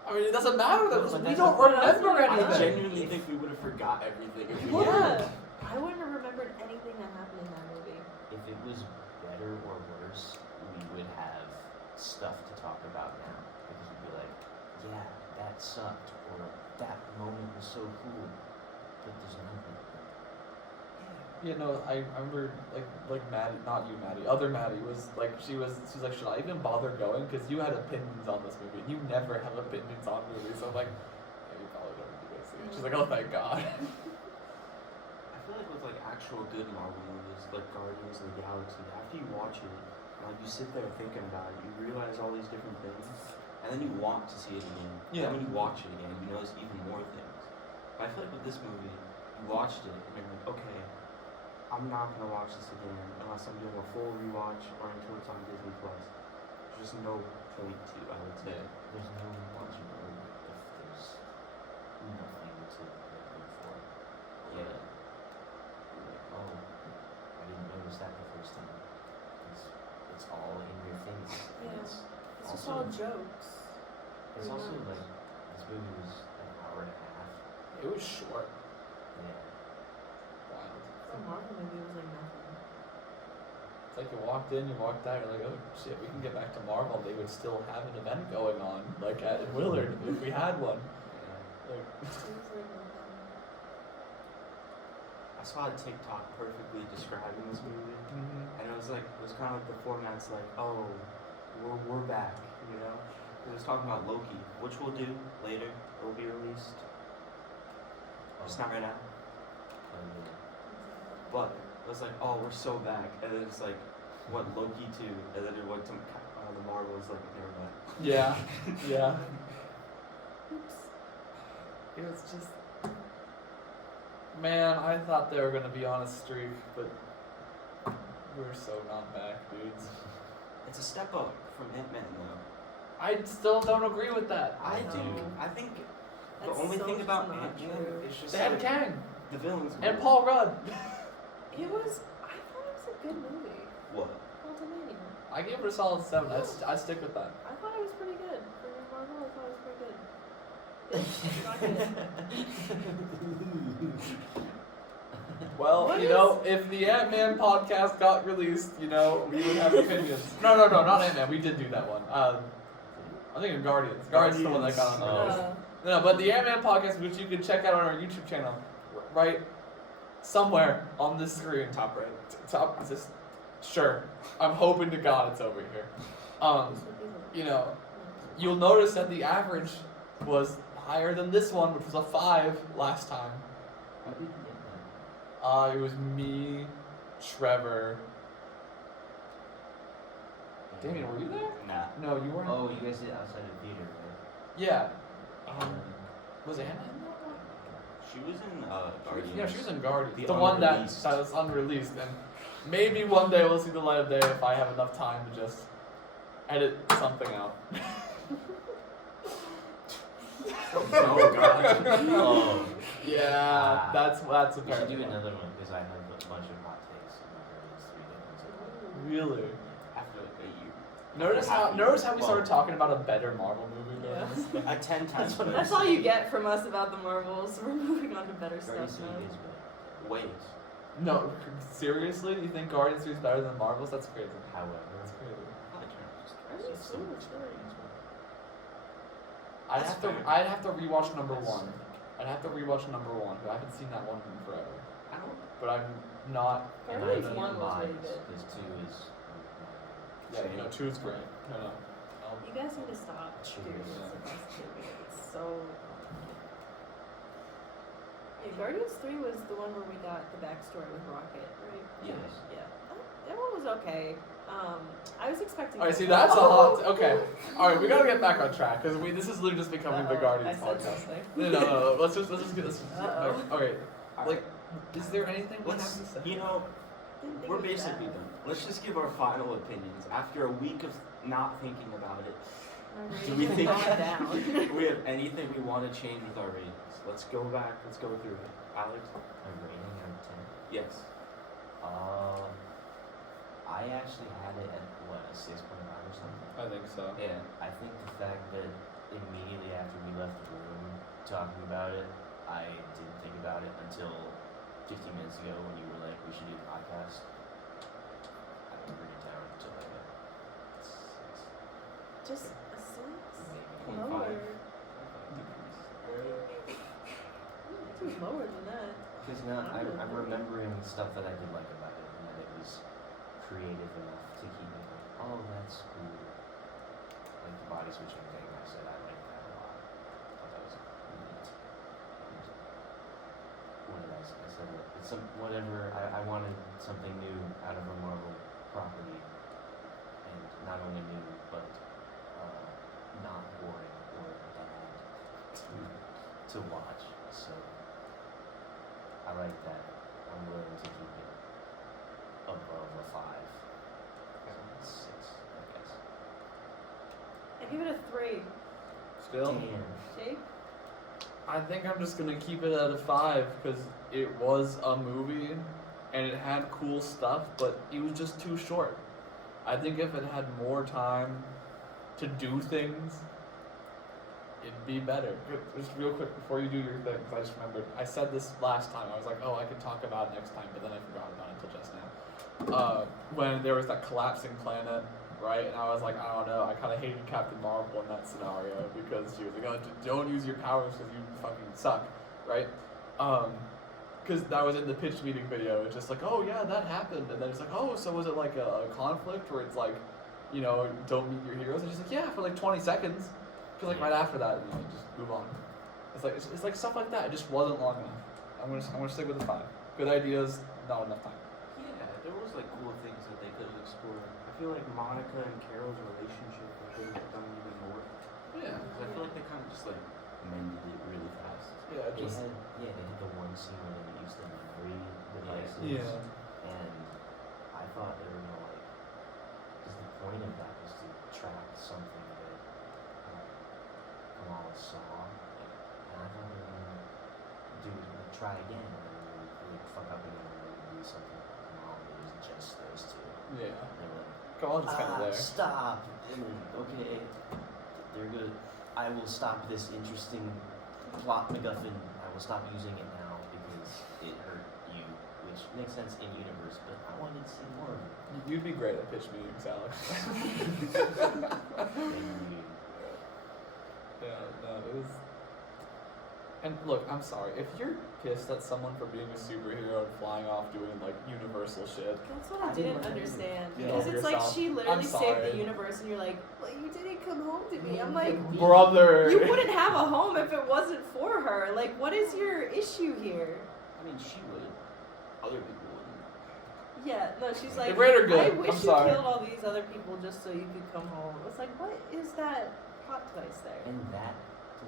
I mean, it doesn't matter though, because But we that's don't what- remember I anything. genuinely think we would have forgot everything if we Yeah. I wouldn't have remembered anything that happened in that movie. If it was better or worse, we would have stuff to talk about now. Because we'd be like, yeah, that sucked, or that moment was so cool. But there's nothing. Yeah, no, I remember like Maddie, not you, Maddie, other Maddie was like she's like, should I even bother going? Because you had opinions on this movie, and you never have opinions on movies. So I'm like, yeah, you probably don't need to go see it. She's like, oh thank God. I feel like with like actual good Marvel movies, like Guardians of the Galaxy, after you watch it, like you sit there thinking about it, you realize all these different things, and then you want to see it again. Yeah. And when you watch it again, you notice even more things. But I feel like with this movie, you watched it and you're like, okay, I'm not gonna watch this again unless I'm doing a full rewatch or until it's on Disney Plus. There's just no point to, I would say. There's no watching it if there's nothing to look for. Yeah. You're like, oh, I didn't notice that the first time. It's all in your face. And Yeah. It's It's just also, all jokes. it's also like, this movie was an hour and a half. It was short. Yeah. Wild. The Marvel movie was like nothing. It's like you walked in, you walked out, you're like, oh shit, we can get back to Marvel. They would still have an event going on, like at Willard, if we had one. Like, It was like nothing. I saw a TikTok perfectly describing this movie. And it was kind of like the format's like, oh, we're back, you know? It was talking about Loki, which we'll do later. It will be released. Just not right now. But it was like, oh, we're so back. And then it's like, what, Loki 2? And then it went to the Marvels, like, never mind. yeah, yeah. Oops. It was just, man, I thought they were gonna be on a streak, but we're so not back, dudes. It's a step up from Ant-Man, though. I still don't agree with that. I do. No. I think the That's only so thing about not Ant-Man true. is just They had like, Kang the villains. and Paul Rudd. It was. I thought it was a good movie. What? Quantumania. I gave it a solid 7. I'd stick with that. I thought it was pretty good. For your Marvel, I thought it was pretty good. It's not good. Well, What you know, if the Ant-Man podcast got released, you know, we would have opinions. No, not Ant-Man. We did do that one. I'm thinking Guardians. Guardians is the one that got on the Oh. list. No, but the Ant-Man podcast, which you can check out on our YouTube channel, right somewhere on this screen. Top right. Top, just sure. I'm hoping to God it's over here. You know, you'll notice that the average was higher than this one, which was a 5 last time. How did you get It was me, Trevor. that? Damien, were you there? Nah. No, you weren't. Oh, you guys did it outside of theater, right? Yeah. Was Anna in that one? She was in Guardians. Yeah, she was in Guardians. The The one that unreleased. was unreleased, and maybe one day we'll see the light of day if I have enough time to just edit something out. Oh god. Oh. Yeah, that's We should apparent. do another one because I have a bunch of hot takes about those 3 different. Really? After like a year. Notice how we started talking about a better Marvel movie. Yeah. Guys? A 10 times better. That's all you get from us about the Marvels. We're moving on to better Guardians stuff 3 now. is better. Wait. No, seriously? You think Guardians 3 is better than Marvels? That's crazy. However, That's crazy. it's so much better. That's fair. I'd have to rewatch number 1. I'd have to rewatch number 1, but I haven't seen that one in forever. I don't. But I'm not. And Guardians I 1 was really good. because 2 is. Yeah, no, 2 is great. No. You guys need to stop. Cheers. Dude, it's the best movie. It's so. Yeah, Guardians 3 was the one where we got the backstory with Rocket, right? Yes. Yeah. That one was okay. I was expecting. Alright, see, more. that's a hot. Okay. Alright, we gotta get back on track because this is literally just becoming the Uh-oh, Guardians I said podcast. something. No. Let's just get this. Uh-oh. Okay. Like, Is there anything we have Let's, to say? you know, Didn't think we're it was basically bad. done. Let's just give our final opinions after a week of not thinking about it. My Do ratings we have think gone down. do we have anything we want to change with our ratings? Let's go back. Let's go through it. Alex? A rating out of 10. Yes. I actually had it at what, a 6.5 or something. I think so. Yeah. I think the fact that immediately after we left the room talking about it, I didn't think about it until 15 minutes ago when you were like, we should do a podcast. I didn't bring it down until like a 6. Just a 6? Point Lower. five. Lower than that. Because now I'm remembering stuff that I did like about it, and that it was creative enough to keep me like, oh, that's cool. Like the body switching thing, I said I liked that a lot. I thought that was neat. What did I say? I said it's some whatever. I wanted something new out of a Marvel property, and not only new, but not boring or bad to watch. So I like that. I'm willing to keep it above a 5. 6, I guess. I give it a 3. Still? Damn. Jake? I think I'm just gonna keep it at a 5 because it was a movie and it had cool stuff, but it was just too short. I think if it had more time to do things, it'd be better. Just real quick before you do your thing, 'cause I just remembered. I said this last time. I was like, oh, I could talk about it next time, but then I forgot about it until just now. When there was that collapsing planet, right? And I was like, I don't know. I kind of hated Captain Marvel in that scenario because she was like, oh, don't use your powers because you fucking suck, right? Because that was in the pitch meeting video. It's just like, oh yeah, that happened, and then it's like, oh, so was it like a conflict where it's like, you know, don't meet your heroes? And she's like, yeah, for like 20 seconds. Because like right after that, you know, just move on. It's like stuff like that. It just wasn't long enough. I'm gonna stick with the 5. Good ideas, not enough time. Yeah, there was like cool things that they could have explored. I feel like Monica and Carol's relationship could have done even more. Yeah. 'Cause I feel like they kind of just like mended it really fast. Yeah. They had the one scene where they used the memory devices. Yeah. And I thought they were gonna like, because the point of that was to track something that Kamala saw, and I thought they were gonna try again, and then they fuck up again, and they do something with Kamala. It was just those two. Yeah. They were like, College is kind of there. stop. And then, okay, they're good. I will stop this interesting plot MacGuffin. I will stop using it now because it hurt you, which makes sense in universe, but I wanted to see more of it. You'd be great at pitch meetings, Alex. And Yeah, no, it was. And look, I'm sorry. If you're pissed at someone for being a superhero and flying off doing like universal shit, That's what I I didn't didn't understand. understand. Yeah. Because it's like Yourself. she literally I'm saved the sorry. universe, and you're like, well, you didn't come home to me. I'm like, brother. you wouldn't have a home if it wasn't for her. Like, what is your issue here? I mean, she would. Other people wouldn't. Yeah, no, she's The like, greater good. I I'm wish you sorry. killed all these other people just so you could come home. It's like, what is that plot device there? And that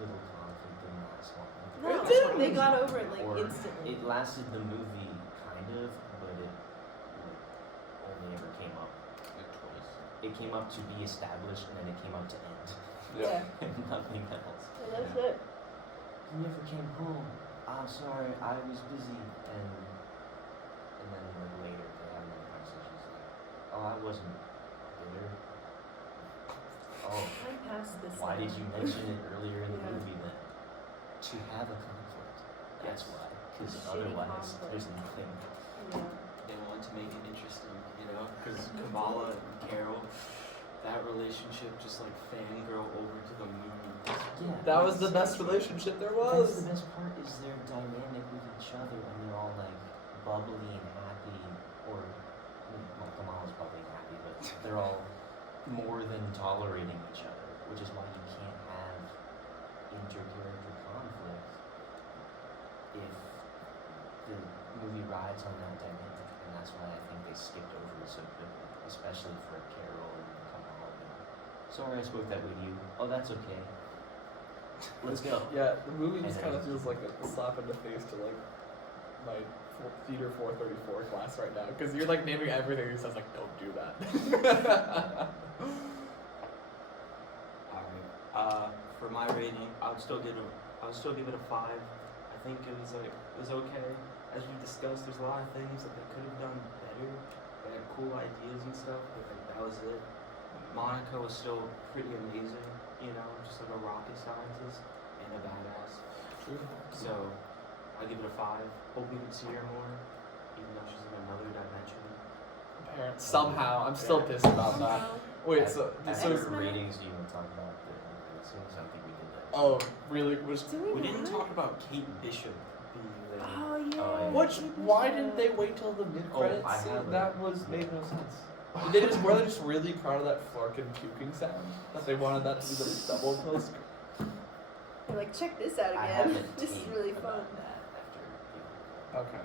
little conflict didn't last long. No, It did. they got over it like Or instantly. it lasted the movie, kind of, but it only ever came up. Like twice. It came up to be established, and then it came up to end. Yeah. And nothing else. So that's it. You never came home. I'm sorry, I was busy. And then like later they have another conversation. She's like, oh, I wasn't bitter. Oh, I'm past this. why did now. you mention it earlier in the Yeah. movie then? To have a conflict. That's why. Because Shitty otherwise, conflict. there's nothing. Yeah. They wanted to make it interesting, you know? Because Kamala and Carol, that relationship just like fangirl over to the moon. Yeah. That was the best relationship there That's was. the best part is their dynamic with each other, and they're all like bubbly and happy, or well, Kamala's bubbly and happy, but they're all more than tolerating each other, which is why you can't have inter-character conflict if the movie rides on that dynamic, and that's why I think they skipped over it so quickly, especially for Carol and Kamala. Sorry I spoke that with you. Oh, that's okay. Let's go. Yeah, the movie just And kind of then- feels like a slap in the face to like my theater 434 class right now because you're like naming everything. He says like, don't do that. Alright. For my rating, I would still give it a 5. I think it was okay. As we discussed, there's a lot of things that they could have done better. They had cool ideas and stuff, but like that was it. Monica was still pretty amazing, you know, just like a rocket scientist and a badass. True. So I give it a 5. Hope we can see her more, even though she's in another dimension. Apparently, somehow, I'm still pissed about that. Wait, so After ratings, do you want to talk about the increases? I don't think we did that. oh, really? We didn't talk about Kate Bishop being the. Oh yeah. Oh, yeah. Which? Why didn't they wait till the mid credits? I have That made no sense. Were they just really proud of that Flarkin puking sound? That they wanted that to be the double post? You're like, check this out I again. haven't This is taped really about fun. that after, Okay.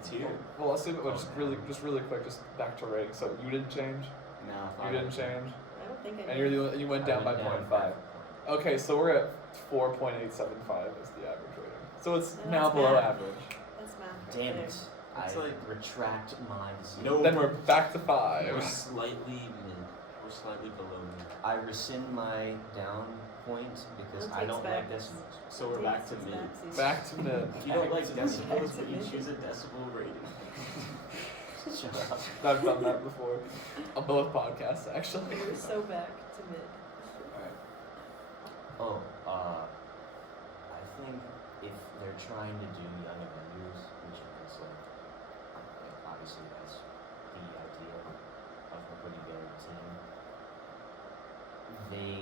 It's here. Well, let's see. Just really quick, just back to rating. So you didn't change. No. You didn't change, I don't think I and did. you went down by 0.5. Okay, so we're at 4.875 is the average rating. So it's No, now that's below bad. average. That's math. Damn right it. It's I like- retract my decision. No. Then we're back to We're 5. slightly mid. We're slightly below mid. I rescind my down point because We'll I take don't back. like decimals. So we're back to mid. Back to mid. You don't like Back to decibels, but you mid. choose a decibel rating. Shut up. I've done that before on both podcasts, actually. We're so back to mid. Oh, I think if they're trying to do Young Avengers, which is like obviously that's the idea of a pretty good team, they,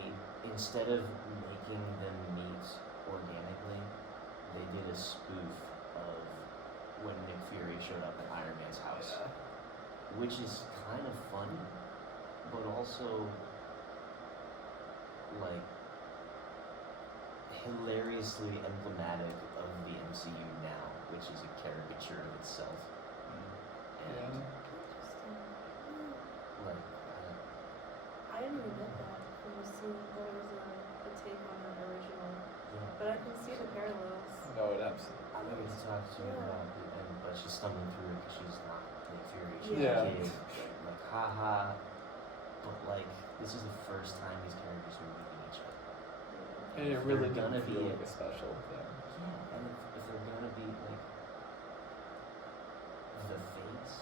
instead of making them meet organically, they did a spoof of when Nick Fury showed up at Iron Man's house, which is kind of funny, but also like hilariously emblematic of the MCU now, which is a caricature of itself. And like, I didn't even get that from the scene. That it was a take on the original. yeah. But I can see the parallels. No, it absolutely. I wanted to talk to you about it, but she's stumbling through it because she's not Nick Fury. She's Yeah. a kid. Like, haha. But like, this is the first time these characters are meeting each other. And it If really they're didn't gonna feel be like a special thing. Yeah, and if they're gonna be like the face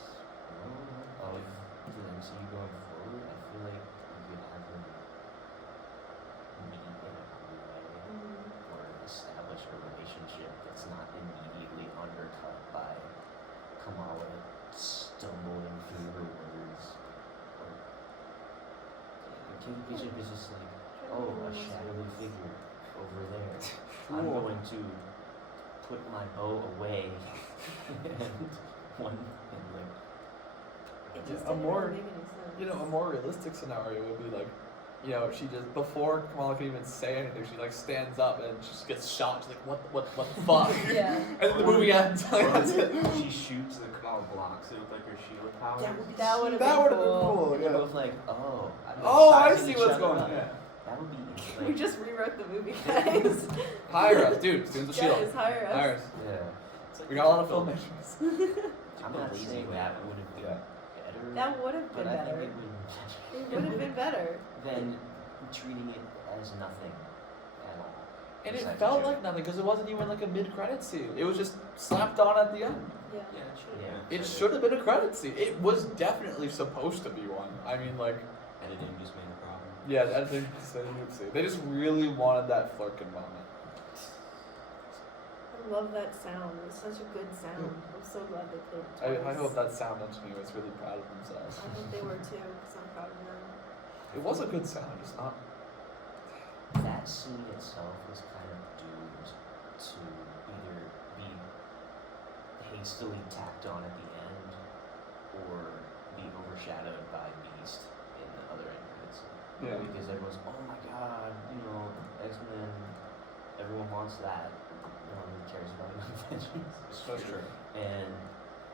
of the MCU going forward, I feel like you could have them meet in a cool way or establish a relationship that's not immediately undercut by Kamala stumbling through her words. Or Kate Bishop is just like, oh, a shadowy figure over there. I'm Cool. going to put my bow away and one and like It Yeah, just a didn't more- really make any sense. You know, a more realistic scenario would be like, you know, she just before Kamala can even say anything, she like stands up and she just gets shot. She's like, what the fuck? Yeah. And then the movie ends. Like, that's it. She shoots the Kamala blocks it with like her shield powers. That would have That been would have been cool. cool. they're Yeah. both like, oh, Oh, I sizing see each what's other going up. on. Yeah. That would be We like, just rewrote the movie, guys. Hire us, dude. Students of S.H.I.E.L.D. Guys, hire us. Hire us. yeah. It's like We got a lot of filmmakers. I'm not saying that would have been Yeah. better, That would have but been I think better. it would It would have been better. than treating it as nothing at all. And it Besides felt a joke. like nothing because it wasn't even like a mid-credit scene. It was just slapped on at the end. Yeah. Yeah, it should. Yeah. It should have been a credit scene. It was definitely supposed to be one. I mean, like, Editing just made a problem. yeah, I think they just really wanted that Flarkin moment. I love that sound. It's such a good sound. I'm so glad they played it I twice. hope that sound engineer was really proud of themselves. I hope they were too, because I'm proud of them. It was a good sound, just not. That scene itself was kind of doomed to either be hastily tacked on at the end or be overshadowed by Beast in the other end credits. Yeah. Because everyone's, oh my god, you know, X-Men, everyone wants that. No one really cares about Avengers. That's true. And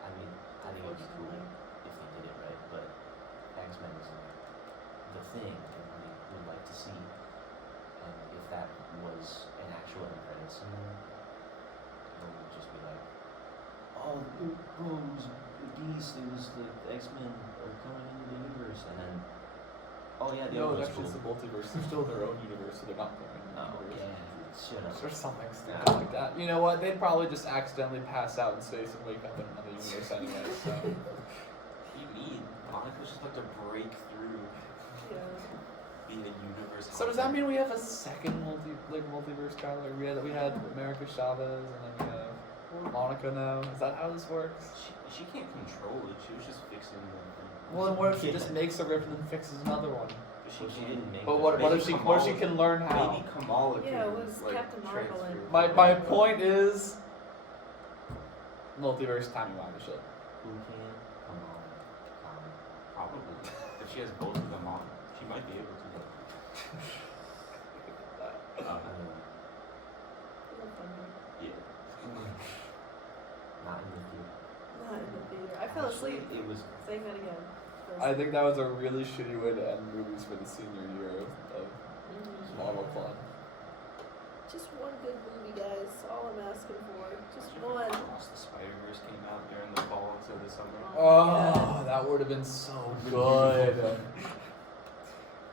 I mean, I think it would be cool if they did it right, but X-Men is like the thing that we would like to see. And if that was an actual end credits scene, it would just be like, Beast, it was the X-Men are coming into the universe, and then, oh yeah, the No, other it's one's actually cool. it's a multiverse. They're still in their own universe, so they're not playing in the Oh universe. yeah, shut up. Or something stupid like that. You know what? They'd probably just accidentally pass out in space and wake up in another universe anyway. So What do you mean? Monica's just about to break through, Yeah. be a universe. So does that mean we have a second multiverse child? Like we had America Chavez and then we have Monica now. Is that how this works? She can't control it. She was just fixing the thing. Well, then what if she just makes a rip and then fixes another one? But Well, she didn't make But the what Maybe if she Kamala- can learn how? Maybe Kamala Yeah, can it was like Captain Marvel and- transfer. My point is multiverse timey-wimey shit. Who can? Come on. Probably. If she has both of them on, she might be able to. Yeah. Not in the theater. Not in the theater. I fell asleep. It was. Saying that again. I think that was a really shitty way to end movies for the senior year of Marvel Club. Just one good movie, guys. All I'm asking for. Just one. Across the Spider-Verse came out during the fall to the summer. Oh, that would have been so good.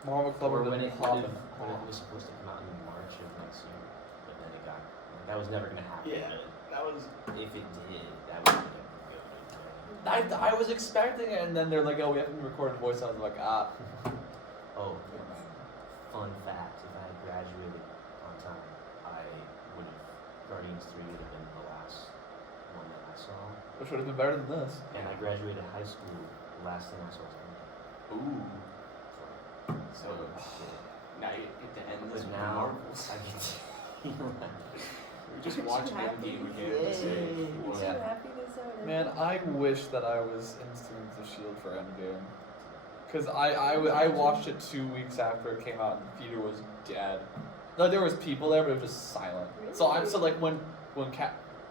Marvel Club Or would when have it, been when popping. it was supposed to come out in March of next year, but then it got. That was never gonna happen. Yeah, that was. If it did, that would have been good. I was expecting it, and then they're like, "Oh, we have to record a voice." I was like, "Ah." Oh, fun fact: if I had graduated on time, I would have. Guardians 3 would have been the last one that I saw, Which would have been better than this. and I graduated high school. The last thing I saw was Ooh. So, Now you get to end this but with now Marvels. I get to. We just watched Endgame again. Yay. Too Yeah. happy to say. Man, I wish that I was in Students of S.H.I.E.L.D. for Endgame. Because I watched it 2 weeks after it came out, and the theater was dead. No, there was people there, but it was just silent. So like when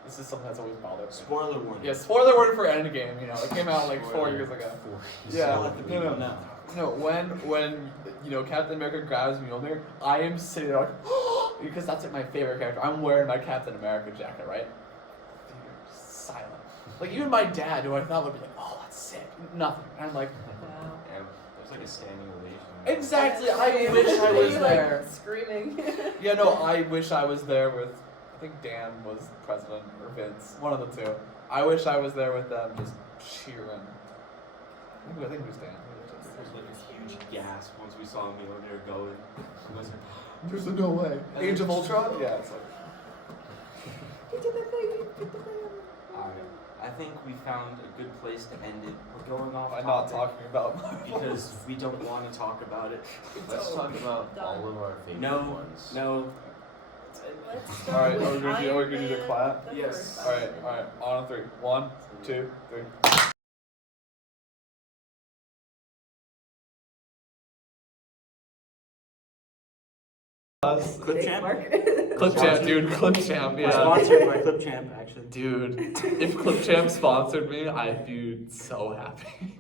this is something that's always bothered me. Spoiler warning. Yeah, spoiler word for Endgame. You know, it came out like 4 years ago. Yeah, So let the people know. No, when Captain America grabs Mjolnir, I am sitting there like, because that's like my favorite character. I'm wearing my Captain America jacket, right? Theater just silent. Like even my dad, who I thought would be like, oh, that's sick. Nothing. And I'm like, Wow. And there's like a standing ovation. exactly. I wish I was You, there. Like, screaming. Yeah, no, I wish I was there with. I think Dan was president or Vince, one of the two. I wish I was there with them, just cheering. I think it was Dan. There was like a huge gasp once we saw Mjolnir go in. It was There's no way. Age of Ultron? Yeah, it's like. He did the thing. He did the thing. Alright. I think we found a good place to end it. We're going off I'm not topic talking about Marvel. because we don't want to talk about it. Let's talk about Done. all of our favorite No, ones. no. Let's start Alright, with are we gonna do- Iron are we gonna do the Man, clap? the Yes. first Alright, Iron alright. Man. On 3. 1, 2, 3. Clip champ? Mark. Clip Champ, dude. Clip Champ, We're yeah. sponsored by Clip Champ, actually. Dude, if Clip Champ sponsored me, I'd be so happy.